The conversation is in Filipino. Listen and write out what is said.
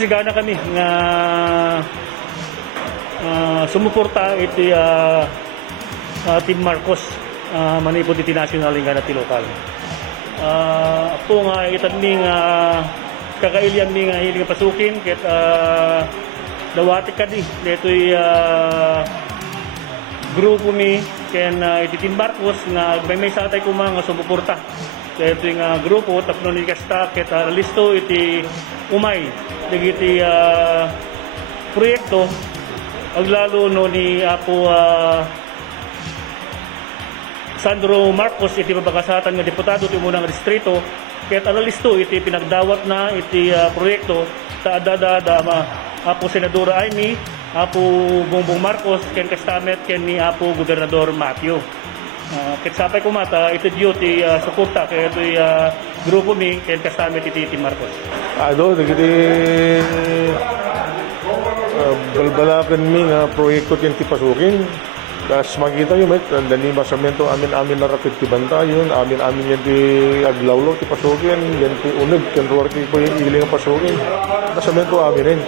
sigana kami nga sumuporta iti Team Marcos manipod iti national nga na ti lokal. Apo nga itan mi nga kakailyan mi nga hiling pasukin ket dawati kadi detoy grupo mi ken iti Team Marcos nga may satay ko mga sumuporta. Ito nga grupo tapno ni kasta ket listo iti umay dagiti proyekto aglalo no ni Apo Sandro Marcos iti mabakasatan nga deputado ti munang distrito ket listo iti pinagdawat na iti proyekto sa adada Apo Senadora Amy, Apo Bongbong Marcos ken kastamet ken ni Apo Gobernador Matthew. Ket sapay ko mata iti duty suporta kay iti grupo mi ken kastamet iti Team Marcos. Dagiti balbalakan mi nga proyekto ken ti pasukin. Kas makita yun, dani masamento amin na rapid ti bantayon, amin yan ti aglawlaw ti pasukin, yan ti uneg, ken ruwar ti iling pasukin. Masamento amin rin.